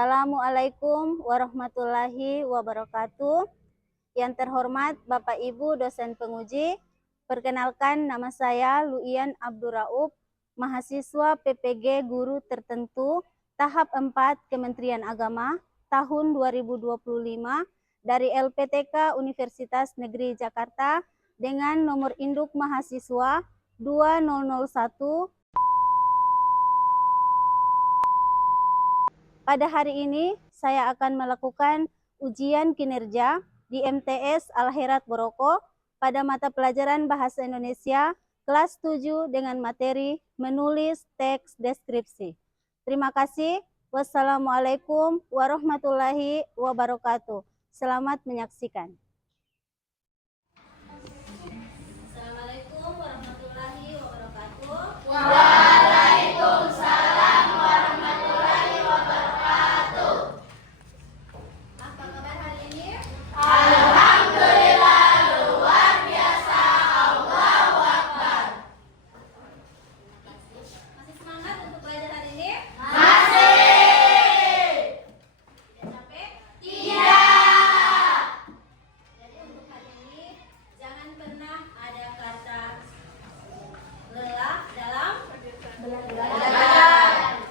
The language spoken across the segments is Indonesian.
Assalamualaikum warahmatullahi wabarakatuh. Yang terhormat Bapak Ibu dosen penguji, perkenalkan nama saya Luian Abdurrauf, mahasiswa PPG Guru Tertentu tahap 4 Kementerian Agama tahun 2025 dari LPTK Universitas Negeri Jakarta dengan nomor induk mahasiswa 2001. Pada hari ini, saya akan melakukan ujian kinerja di MTS Al-Herat Boroko pada mata pelajaran Bahasa Indonesia kelas 7 dengan materi menulis teks deskripsi. Terima kasih. Wassalamualaikum warahmatullahi wabarakatuh. Selamat menyaksikan. Assalamualaikum warahmatullahi wabarakatuh. Waalaikumsalam warahmatullahi wabarakatuh. Apa kabar hari ini? Alhamdulillah luar biasa. Allahu Akbar. Masih semangat untuk belajar hari ini? Masih. Tidak capek? Tidak. Jadi untuk hari ini jangan pernah ada kata lelah dalam Belajar.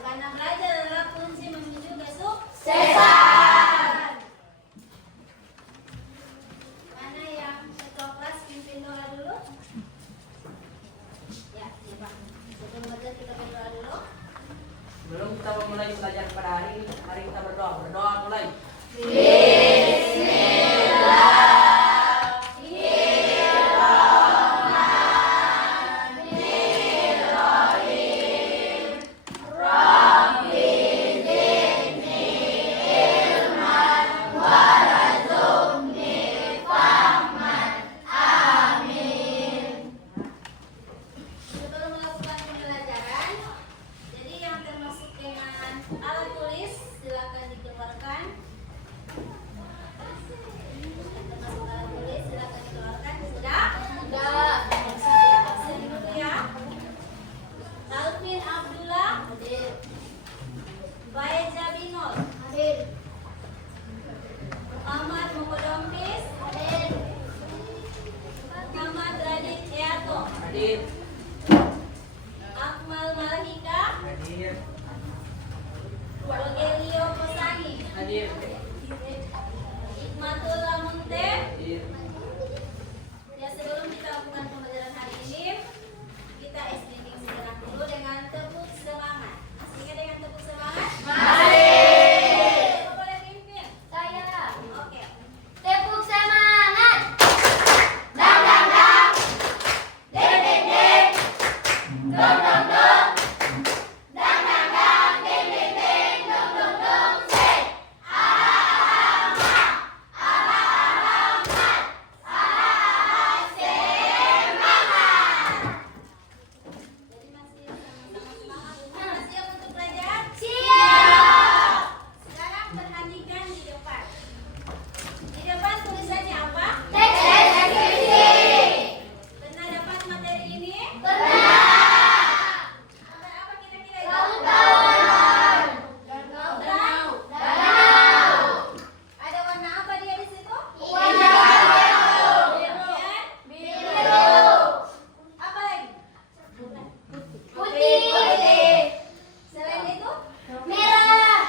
karena belajar adalah kunci menuju Kesuksesan. Mana yang ketua kelas pimpin doa dulu? Ya, coba. Sebelum belajar kita berdoa dulu. Sebelum kita memulai pelajaran pada hari ini, mari kita berdoa. Berdoa mulai. Sebelum melakukan pembelajaran, jadi yang termasuk dengan alat tulis silakan dikeluarkan. Yang termasuk alat tulis silakan dikeluarkan. Sudah? Sudah. Saya absen dulu ya. Talfin Abdullah, Hadir. Baeza Binol, Hadir. Muhammad Mukodompis, Hadir. Muhammad Radit Eato, Hadir. Akmal Malahika, Hadir. Rogelio Kosangi, Hadir. Hikmatul Lamunte. Hadir. Ya, sebelum kita lakukan pembelajaran hari ini, kita listening sejenak dulu dengan tepuk semangat. Masih ingat dengan tepuk semangat? Masih. Siapa boleh pimpin? Saya. Oke. Tepuk semangat. Dang dang dang. Ding ding ding. Dong dong dong. Dang dang dang. Ding ding ding. Dong dong dong. Say. Alamak. Alamak. Alamak. Semangat. Jadi masih sama-sama semangat. Sudah siap untuk belajar? Siap. Sekarang perhatikan di depan. Di depan tulisannya apa? Teks deskripsi. Pernah dapat materi ini? Pernah. Apa kira-kira itu? Lautan. Danau. Danau. Ada warna apa dia di situ? Warna biru. Kemudian Biru. apa lagi? Putih. Selain itu? Merah.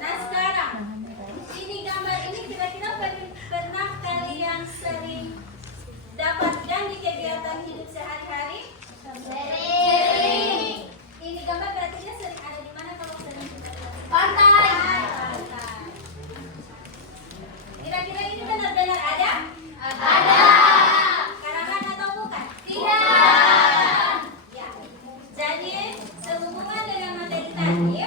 Nah sekarang, ini gambar ini kira-kira pernah kalian sering dapatkan di kegiatan hidup sehari-hari? Sering. Ini gambar berarti dia sering ada di mana kalau sering? Pantai. Pantai. Kira-kira ini benar-benar ada? Ada. Karangan atau bukan? Tidak. Ya. Jadi sehubungan dengan materi tadi,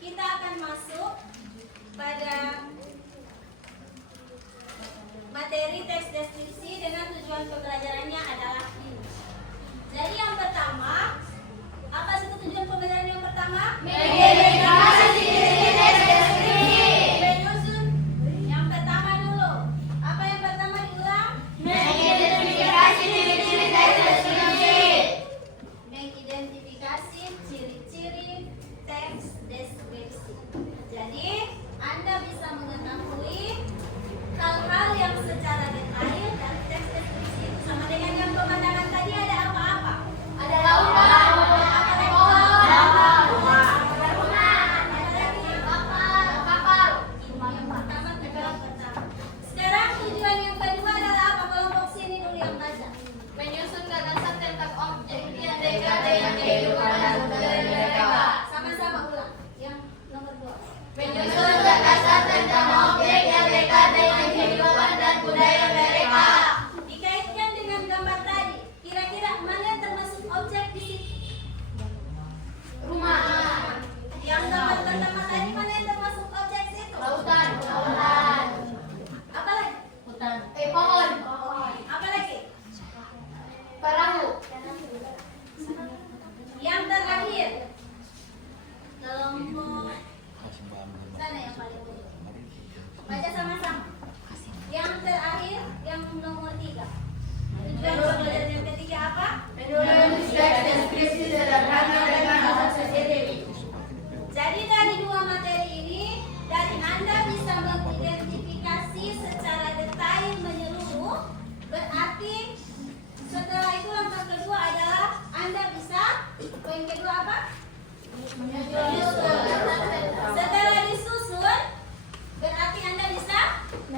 kita akan masuk pada materi teks deskripsi dengan tujuan pembelajarannya adalah ini. Jadi yang pertama, apa sih tujuan pembelajaran yang pertama? Mengidentifikasi diri teks deskripsi. Menyusun. Yang pertama dulu. Apa yang pertama diulang? Mengidentifikasi diri teks deskripsi. Mengidentifikasi ciri-ciri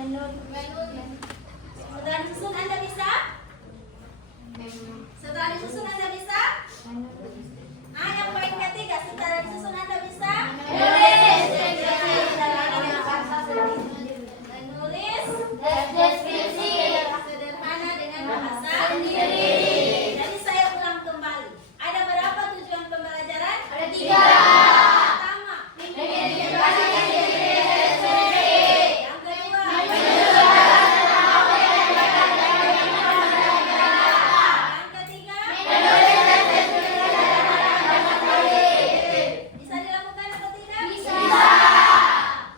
Setelah disusun Anda bisa? Setelah disusun Anda bisa? Yang poin ketiga, setelah disusun Anda bisa? Menulis Deskripsi. sederhana dengan bahasa sendiri. Jadi saya ulang kembali. Ada berapa tujuan pembelajaran? Ada 3. Pertama, Mengidentifikasi diri yang kedua, yang ketiga, bisa dilakukan atau tidak? Bisa.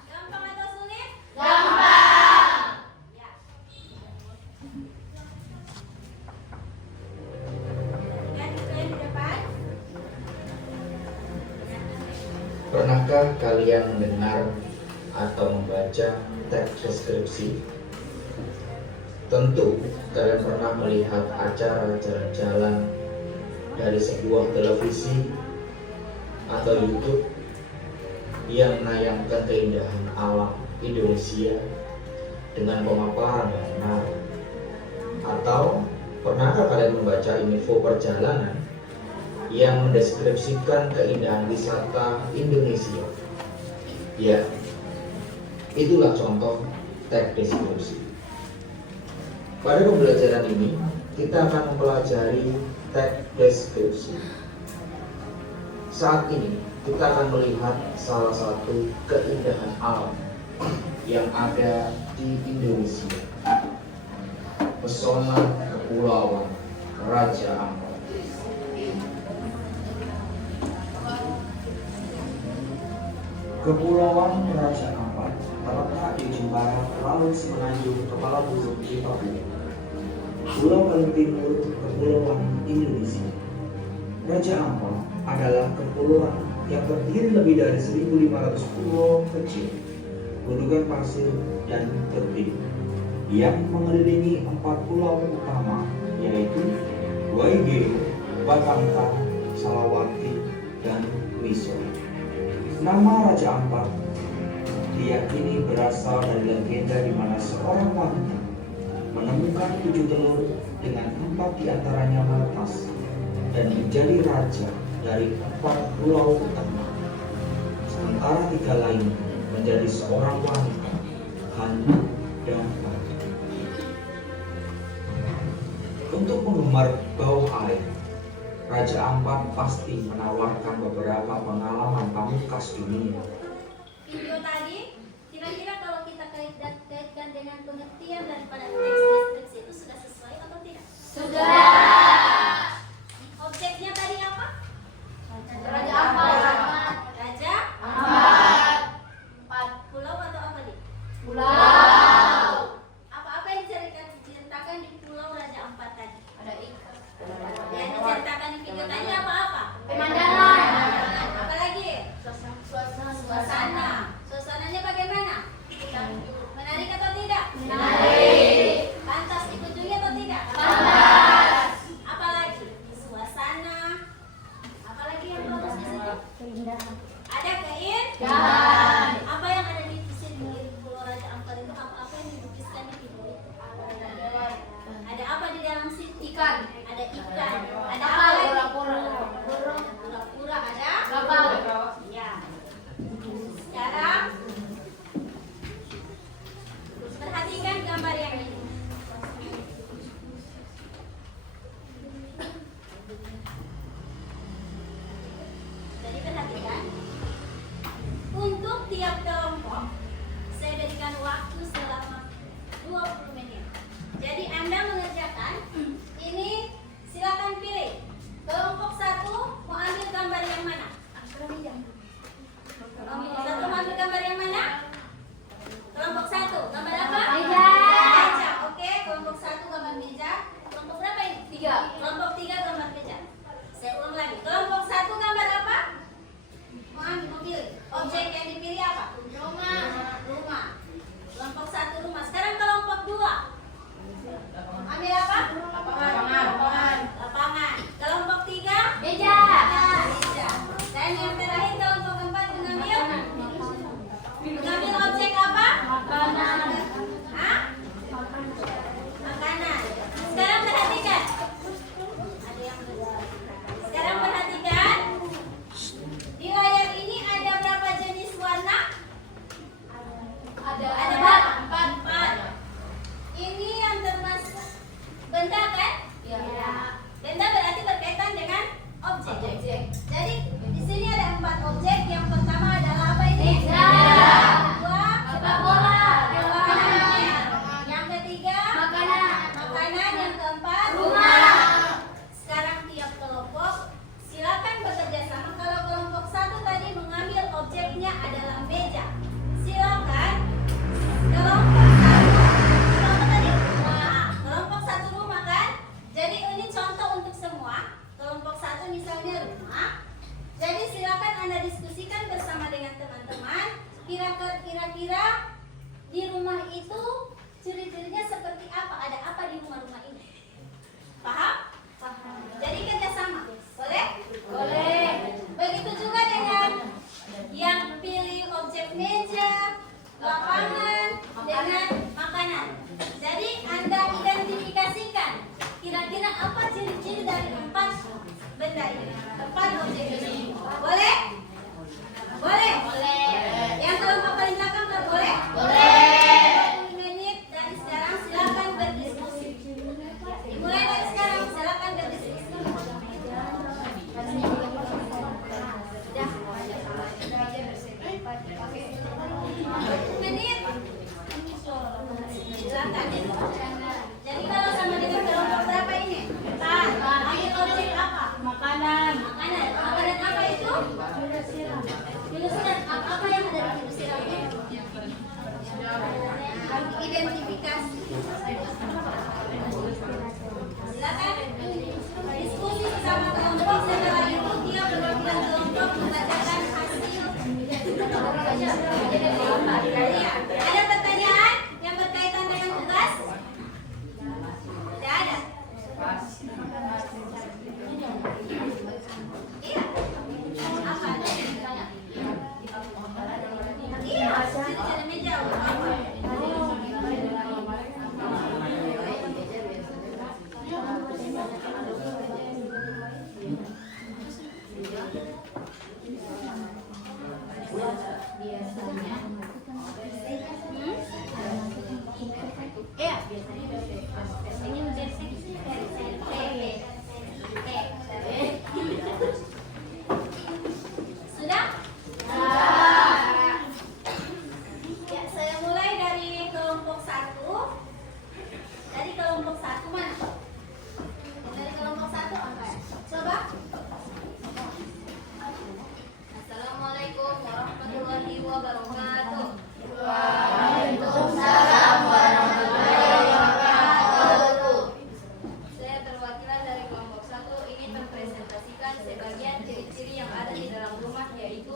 Gampang atau sulit? Gampang. Ya. Kan kalian di depan. Pernahkah kalian mendengar atau membaca teks deskripsi? Tentu kalian pernah melihat acara jalan-jalan dari sebuah televisi atau YouTube yang menayangkan keindahan alam Indonesia dengan pemaparan yang menarik. Atau pernahkah kalian membaca info perjalanan yang mendeskripsikan keindahan wisata Indonesia? Ya, itulah contoh teks deskripsi. Pada pembelajaran ini, kita akan mempelajari teks deskripsi. Saat ini, kita akan melihat salah satu keindahan alam yang ada di Indonesia. Pesona Kepulauan Raja Ampat. Kepulauan Raja Ampat terletak di ujung barat Laut Semenanjung Kepala Burung di Papua, pulau paling timur Kepulauan Indonesia. Raja Ampat adalah kepulauan yang terdiri lebih dari 1.500 pulau kecil, gundukan pasir dan tertib, yang mengelilingi 4 pulau utama, yaitu Waigeo, Batangka, Salawati, dan Miso. Nama Raja Ampat diyakini berasal dari legenda di mana seorang wanita menemukan 7 telur dengan 4 diantaranya menetas dan menjadi raja dari 4 pulau utama, sementara 3 lain menjadi seorang wanita hanya dan mati. Untuk penggemar bawah air, Raja Ampat pasti menawarkan beberapa pengalaman pamungkas dunia. Video tadi, kira-kira kalau kita kaitkan dengan pengertian daripada teks deskripsi itu sudah sesuai atau tidak? Sudah. Objeknya tadi apa? Raja Ampat. Raja, Ampat. pulau atau apa nih? Pulau. Apa-apa yang diceritakan di pulau Raja Ampat tadi? Ada ikan. Yang diceritakan di video tadi apa-apa? Pemandangan. Apa lagi? Suasana. Suasananya bagaimana? Menarik atau tidak? Menarik. Pantas dikunjungi atau tidak? Pantas. Apalagi? Suasana. Apalagi yang bagus di situ? Ada keindahan. Dan. Apa yang ada di sini di Pulau Raja Ampat ciri-cirinya seperti apa, ada apa di rumah-rumah ini. Paham? Paham. Jadi kerjasama, boleh? Boleh. Begitu juga dengan yang pilih objek meja, lapangan, dengan makanan. Jadi Anda identifikasikan kira-kira apa ciri-ciri dari 4 benda ini, 4 objek ini. Boleh? Boleh? Boleh. Yang kelompok paling belakang nggak boleh? Boleh. 20 menit dari sekarang silakan berdiskusi. Dimulai dari sekarang silakan berdiskusi. Menit. Silakan. Jadi kalau sama dengan kelompok berapa ini? Ambil objek apa? Makanan. Makanan. Makanan apa itu? Julu siram. Apa yang ada di julu siram ini? Identifikasi. Silakan diskusi bersama kelompok. Setelah itu tiap perwakilan kelompok membacakan hasil. Ada pertanyaan yang berkaitan dengan tugas? Tidak ada. Iya. Apa? Iya, ciri-ciri meja apa? Sudah? Ya, saya mulai dari kelompok 1. Dari kelompok 1 mana? Dari kelompok 1 apa? Coba. Assalamualaikum warahmatullahi wabarakatuh. Saya perwakilan dari kelompok 1 ingin mempresentasikan sebagian ciri-ciri yang ada di dalam rumah, yaitu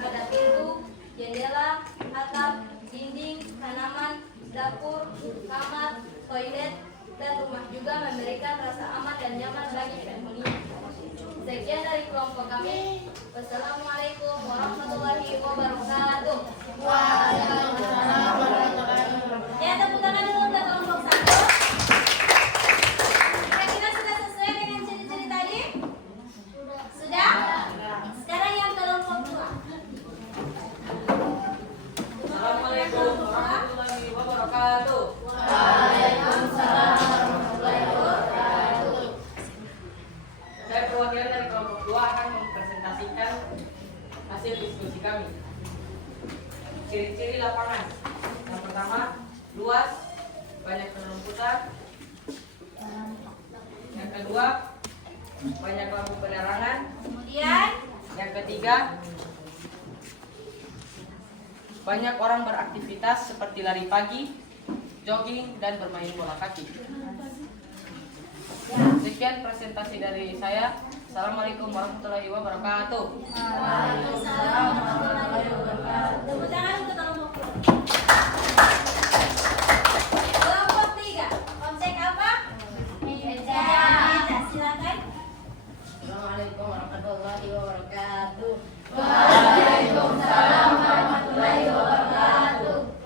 ada pintu, jendela, atap, dinding, tanaman, dapur, kamar, toilet, dan rumah juga memberikan rasa aman dan nyaman bagi penghuni. Sekian dari kelompok kami. Wassalamualaikum warahmatullahi wabarakatuh. Ya, tepuk tangan dulu untuk kelompok 1. Kira-kira sudah sesuai dengan ciri-ciri tadi? Sudah? Sekarang yang kelompok 2. Assalamualaikum warahmatullahi wabarakatuh. Saya perwakilan dari kelompok 2 akan mempresentasikan hasil diskusi kami. Ciri-ciri lapangan. Yang pertama, luas, banyak rumputan. Yang kedua, banyak lampu penerangan. Kemudian, Yang ketiga, banyak orang beraktivitas seperti lari pagi, jogging, dan bermain bola kaki. Sekian presentasi dari saya. Assalamualaikum warahmatullahi wabarakatuh. Waalaikumsalam warahmatullahi wabarakatuh. Tepuk tangan untuk kelompok 2. Kelompok 3. Objek apa? Meja. Meja, silakan. Assalamualaikum warahmatullahi wabarakatuh.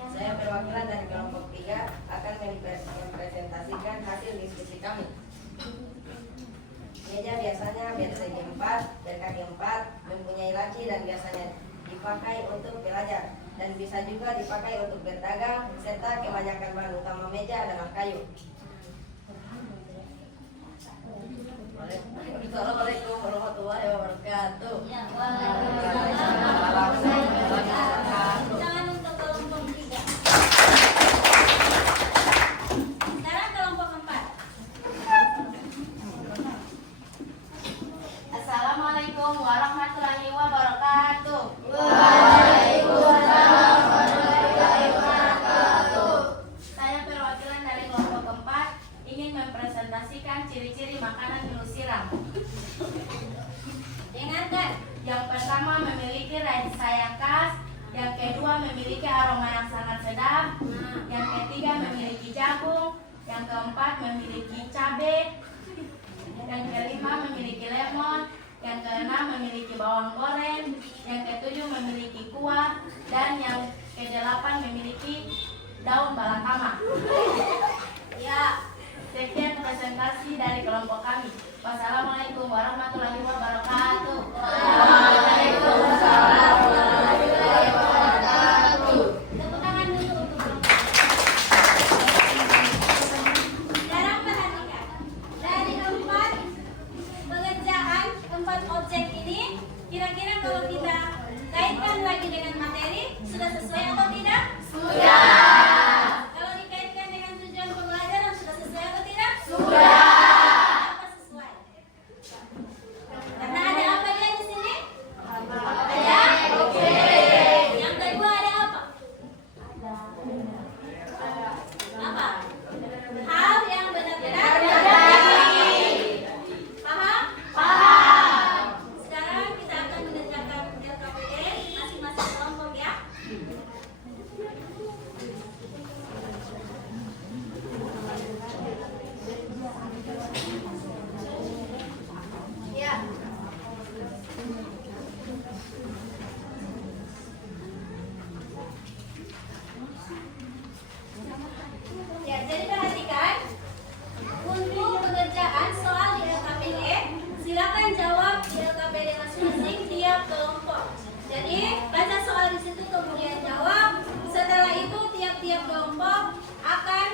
Saya perwakilan dari kelompok 3 akan mempresentasikan hasil diskusi kami. Meja biasanya bersegi 4, berkaki 4, mempunyai laci dan biasanya dipakai untuk belajar dan bisa juga dipakai untuk berdagang, serta kebanyakan bahan utama meja adalah kayu. Assalamualaikum warahmatullahi wabarakatuh. Ya, waalaikumsalam. Tangan untuk kelompok 3. Sekarang kelompok 4. Assalamualaikum warahmatullahi wabarakatuh. Saya perwakilan dari kelompok 4 ingin mempresentasikan ciri-ciri makanan julu siram. Dengarkan. Yang pertama, memiliki rasa yang khas. yang keempat memiliki cabai, yang kelima memiliki lemon, yang keenam memiliki bawang goreng, yang ketujuh memiliki kuah, dan yang kedelapan memiliki daun balakama. Ya, sekian presentasi dari kelompok kami. Wassalamualaikum warahmatullahi wabarakatuh. Waalaikumsalam warahmatullahi wabarakatuh. Tepuk tangan dulu untuk kelompok. Sekarang perhatikan. Dari keempat pengerjaan keempat objek ini, kira-kira kalau kita kaitkan lagi dengan materi, sudah sesuai atau tidak? Sudah. Kalau dikaitkan dengan tujuan pembelajaran, sudah sesuai atau tidak? Sudah. Apa sesuai? Karena ada apa dia di sini? Ada objek. Yang kedua ada apa? Apa? Hal yang benar-benar terjadi. Paham? Paham. Sekarang kita akan mengerjakan LKPD masing-masing kelompok ya. Ya. Ya, jadi perhatikan. Untuk pengerjaan soal di LKPD, silakan jawab di LKPD masing-masing tiap kelompok. Jadi, baca soal di situ kemudian jawab. Setelah itu tiap-tiap kelompok akan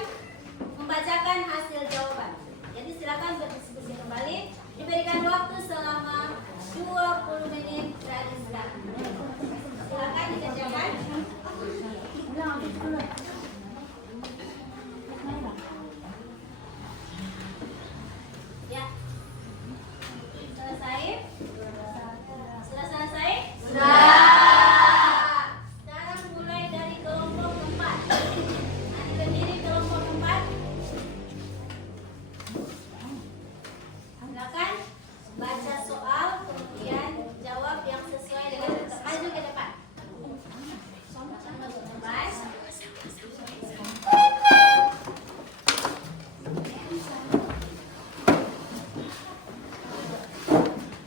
membacakan hasil jawaban. Jadi silakan berdiskusi kembali. Diberikan waktu selama 20 menit dari sekarang. Silakan dikerjakan. Ya. Selesai? Sudah selesai? Sudah. Sekarang mulai dari kelompok keempat. Nanti berdiri kelompok keempat. Silakan baca soal, kemudian jawab yang sesuai dengan maju ke depan. Depan.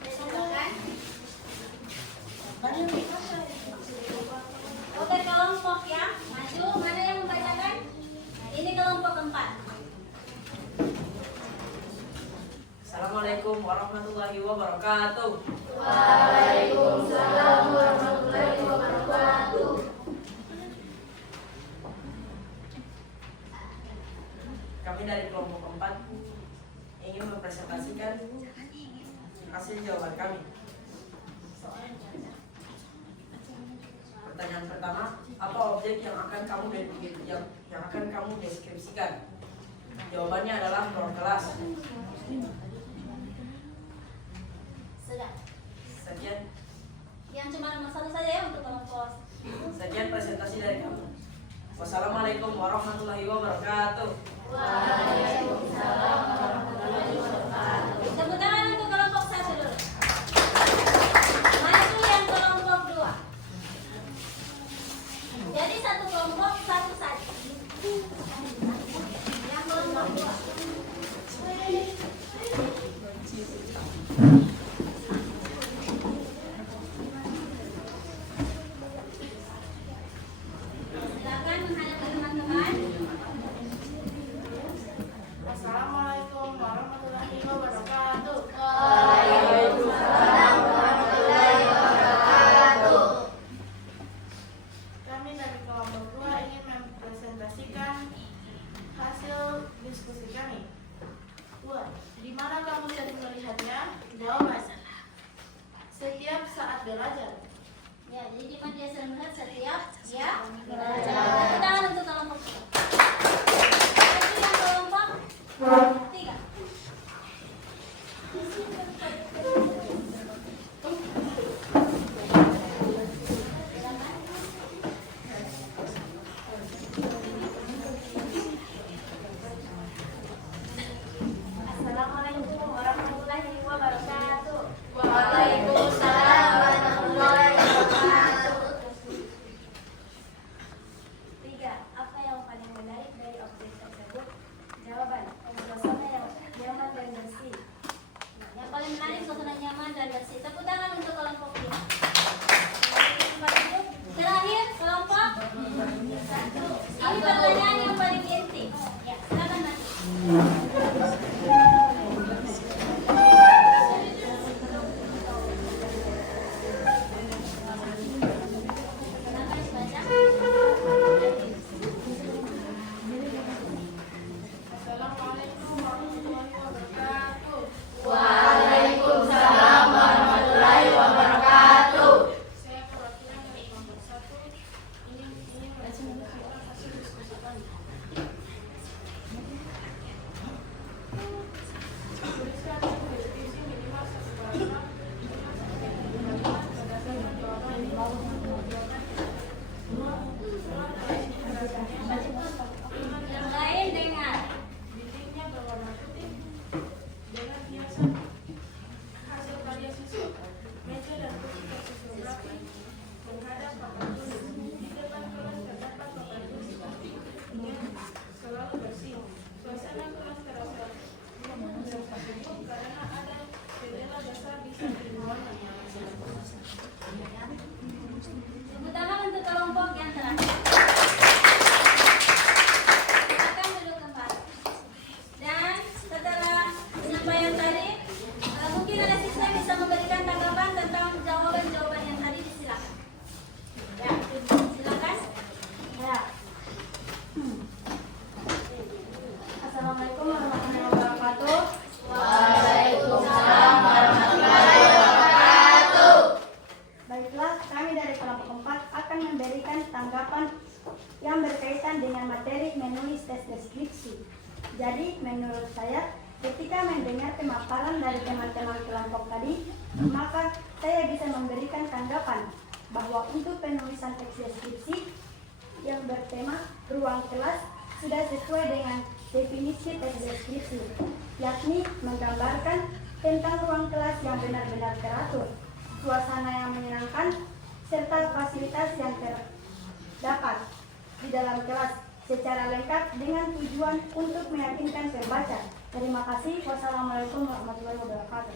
Silakan. Oke, kelompok ya, maju. Mana yang membacakan? Ini kelompok keempat. Assalamualaikum warahmatullahi wabarakatuh. Waalaikumsalam warahmatullahi wabarakatuh. Kami dari kelompok 4 ingin mempresentasikan hasil jawaban kami. Pertanyaan pertama, apa objek yang akan kamu deskripsikan? Jawabannya adalah ruang kelas. Sudah. Sekian Yang cuma nomor satu saja ya untuk kelompok. sekian presentasi dari kami. Wassalamualaikum warahmatullahi wabarakatuh. Waalaikumsalam warahmatullahi wabarakatuh. Tepuk tangan untuk kelompok satu dulu. Maju yang kelompok dua. Jadi satu kelompok satu saja. Yang kelompok dua. Silakan menghadap ke teman-teman. Assalamualaikum warahmatullahi wabarakatuh. Waalaikumsalam warahmatullahi wabarakatuh. Kami dari kelompok 2 ingin pertanyaan yang paling penting. Ya, silakan Mati. Silakan dibaca. Assalamualaikum warahmatullahi wabarakatuh. Waalaikumsalam warahmatullahi wabarakatuh. Saya perwakilan dari kelompok 1 ini menceritakan hasil diskusi kami. Tuliskan deskripsi minimal satu paragraf berdasarkan jawaban yang Yang lain dengar. dindingnya berwarna putih dengan hiasan hasil karya siswa. Meja dan kursi tersusun rapi menghadap papan tulis. Di depan kelas terdapat papan tulis yang selalu bersih. Suasana kelas terasa sejuk karena ada jendela besar di samping ruangan. Tepuk tangan untuk kelompok yang terakhir. Silakan duduk kembali. Dan setelah penyampaian tadi, mungkin ada siswa yang bisa memberikan tanggapan tentang jawaban-jawaban yang tadi, silakan. Ya, silakan. Ya. Assalamualaikum warahmatullahi wabarakatuh. Waalaikumsalam warahmatullahi wabarakatuh. Baiklah, kami dari kelompok 4 akan memberikan tanggapan yang berkaitan dengan materi menulis tes deskripsi. Jadi, menurut saya, ketika mendengar pemaparan dari teman-teman kelompok tadi, maka saya bisa memberikan tanggapan bahwa untuk penulisan teks deskripsi yang bertema ruang kelas sudah sesuai dengan definisi teks deskripsi, yakni menggambarkan tentang ruang kelas yang benar-benar teratur, suasana yang menyenangkan, serta fasilitas yang terdapat di dalam kelas secara lengkap dengan tujuan untuk meyakinkan pembaca. Terima kasih. Wassalamualaikum warahmatullahi wabarakatuh.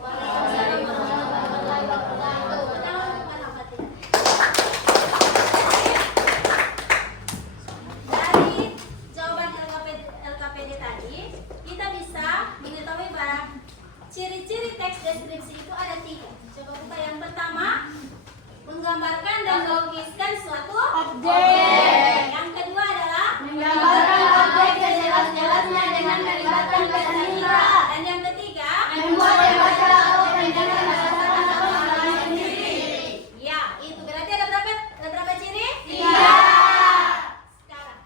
Waalaikumsalam warahmatullahi wabarakatuh. Pertama untuk Pak Fatih. Dari jawaban LKPD tadi, kita bisa mengetahui bahwa ciri-ciri teks deskripsi itu ada 3. Coba buka yang pertama, menggambarkan dan melukiskan suatu objek. Yang kedua adalah Menggambarkan objek sejelas-jelasnya dengan melibatkan bahasa indera. Dan yang ketiga, Membuat pembaca atau pendengar merasakan atau mengalami sendiri. ya, itu berarti ada berapa ciri? 3. Sekarang,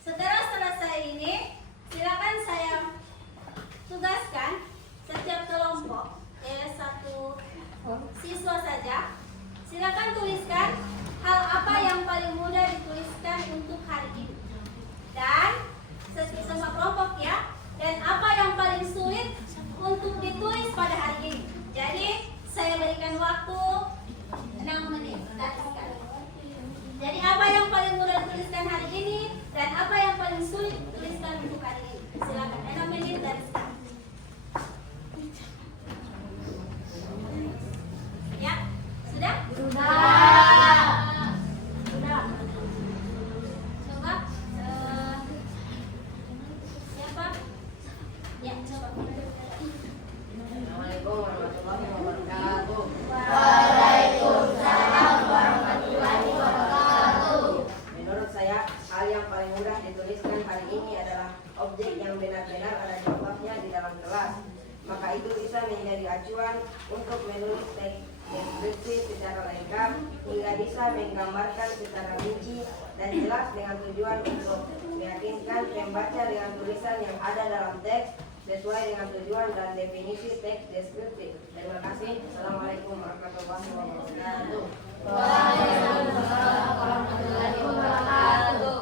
setelah selesai ini, silakan saya tugaskan setiap kelompok, satu siswa saja. Silakan tuliskan hal apa yang paling mudah dituliskan untuk hari ini. Dan semua kelompok ya. Dan apa yang paling sulit untuk ditulis pada hari ini. Jadi saya berikan waktu 6 menit. Jadi apa yang paling mudah dituliskan hari ini dan apa yang paling sulit dituliskan untuk hari ini. Silakan 6 menit dari sekarang. Ya, sudah? Sudah. Coba. Siapa? Ya, coba. Assalamualaikum warahmatullahi wabarakatuh. Waalaikumsalam warahmatullahi wabarakatuh. Menurut saya, hal yang paling mudah dituliskan hari ini adalah objek yang benar-benar ada jawabnya di dalam kelas. Maka itu bisa menjadi acuan untuk menulis teks deskripsi secara lengkap hingga bisa menggambarkan secara rinci dan jelas dengan tujuan untuk meyakinkan pembaca dengan tulisan yang ada dalam teks sesuai dengan tujuan dan definisi teks deskripsi. Terima kasih. Assalamualaikum warahmatullahi wabarakatuh. Waalaikumsalam warahmatullahi wabarakatuh.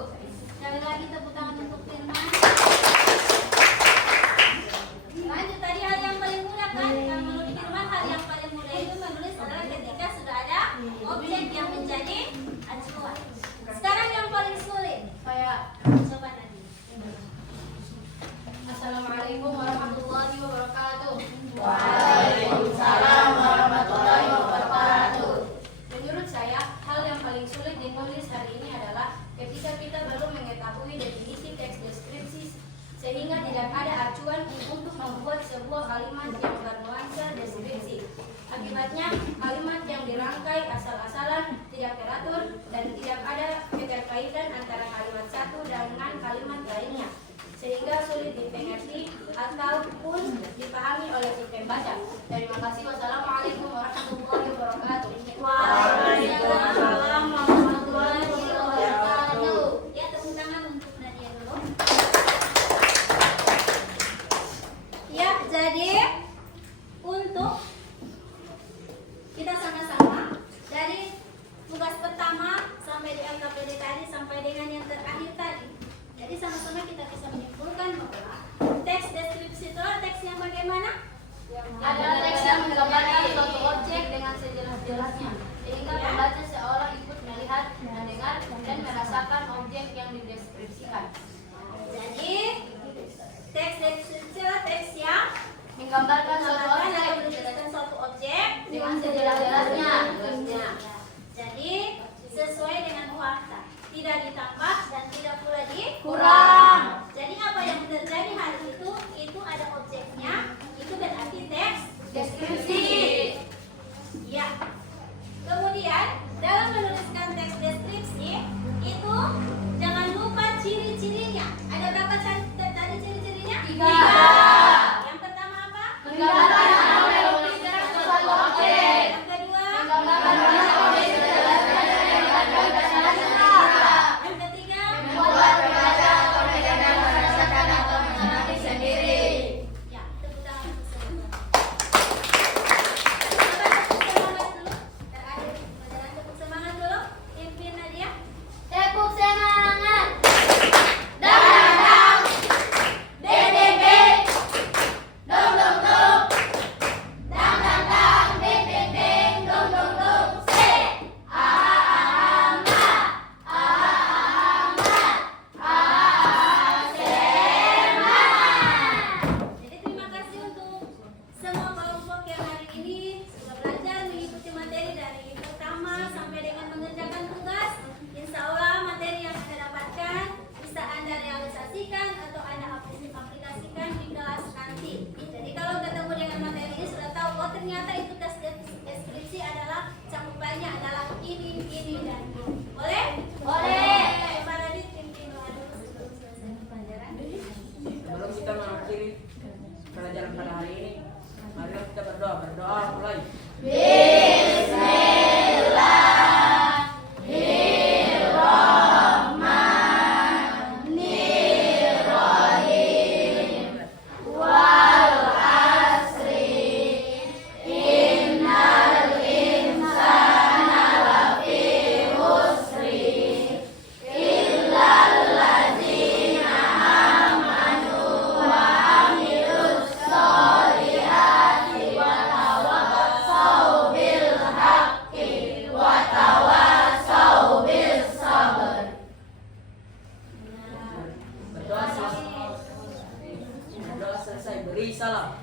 Sekali lagi tepuk tangan untuk Firman. Lanjut, tadi hal yang paling mudah kan? Kalau menurut Firman, hal yang paling mudah itu menulis adalah ketika sudah ada objek yang menjadi acuan. Sekarang yang paling sulit, kayak coba nanti. Assalamualaikum warahmatullahi wabarakatuh. Waalaikumsalam warahmatullahi wabarakatuh. Menurut saya, hal yang paling sulit ditulis hari ini adalah ketika kita membuat sebuah kalimat yang bernuansa deskripsi. Akibatnya, kalimat yang dirangkai asal-asalan, tidak teratur, dan tidak ada keterkaitan antara kalimat satu dengan kalimat lainnya, sehingga sulit dimengerti ataupun dipahami oleh si pembaca. Terima kasih. Wassalamualaikum warahmatullahi wabarakatuh. Waalaikumsalam warahmatullahi wabarakatuh. Ya, tepuk tangan untuk Nadia dulu. Ya, jadi untuk kita sama-sama dari tugas pertama sampai di LKPD tadi sampai dengan yang terakhir tadi. Jadi sama-sama kita bisa menyimpulkan bahwa teks deskripsi itu teks yang bagaimana? Adalah teks yang menggambarkan suatu objek dengan sejelas-jelasnya, sehingga pembaca seolah ikut melihat, mendengar, dan merasakan objek yang dideskripsikan. Jadi teks deskripsi adalah teks yang Menggambarkan suatu menggambarkan objek atau menjelaskan suatu objek dengan sejelas-jelasnya. Jadi sesuai dengan fakta, tidak ditambah dan tidak pula Kurang. Jadi apa yang terjadi hari itu ada objeknya, itu berarti teks Deskripsi. Ya. Kemudian dalam menuliskan teks deskripsi itu jangan lupa ciri-cirinya. Ada berapa tadi ciri-cirinya? 3. Yang pertama apa? Menggambarkan atau menuliskan suatu objek. Yang kedua? Menggambarkan atau sejelas-jelasnya dengan kata-kata. Yang ketiga? Membuat pembaca atau pendengar merasakan atau mengalami sendiri. Ya, tepuk tangan untuk semua. Tepuk semangat dulu. Terakhir pelajaran tepuk semangat dulu. Pimpin Nadia. Tepuk semangat. Dang-dang-dang. Deng-deng-deng. Dong-dong-dong. Dang-dang-dang. Deng-deng-deng. Dong-dong-dong. Se. Aha-aha-ma. Aha-aha-ma. Aha-sema. Jadi terima kasih untuk semua kelompok yang hari ini sudah belajar mengikuti materi dari pertama sampai dengan mengerjakan tugas. Insya Allah materi yang Anda dapatkan bisa Anda realisasikan atau Anda aplikasikan di kelas nanti. Jadi kalau ketemu dengan materi ini sudah tahu, oh ternyata itu tes deskripsi adalah cakupannya adalah ini, dan ini. Boleh? Boleh. Pak Radit, pimpin doa dulu sebelum selesai pelajaran. Sebelum kita mengakhiri pelajaran pada hari ini, mari kita berdoa mulai. Berdoa selesai, beri salam.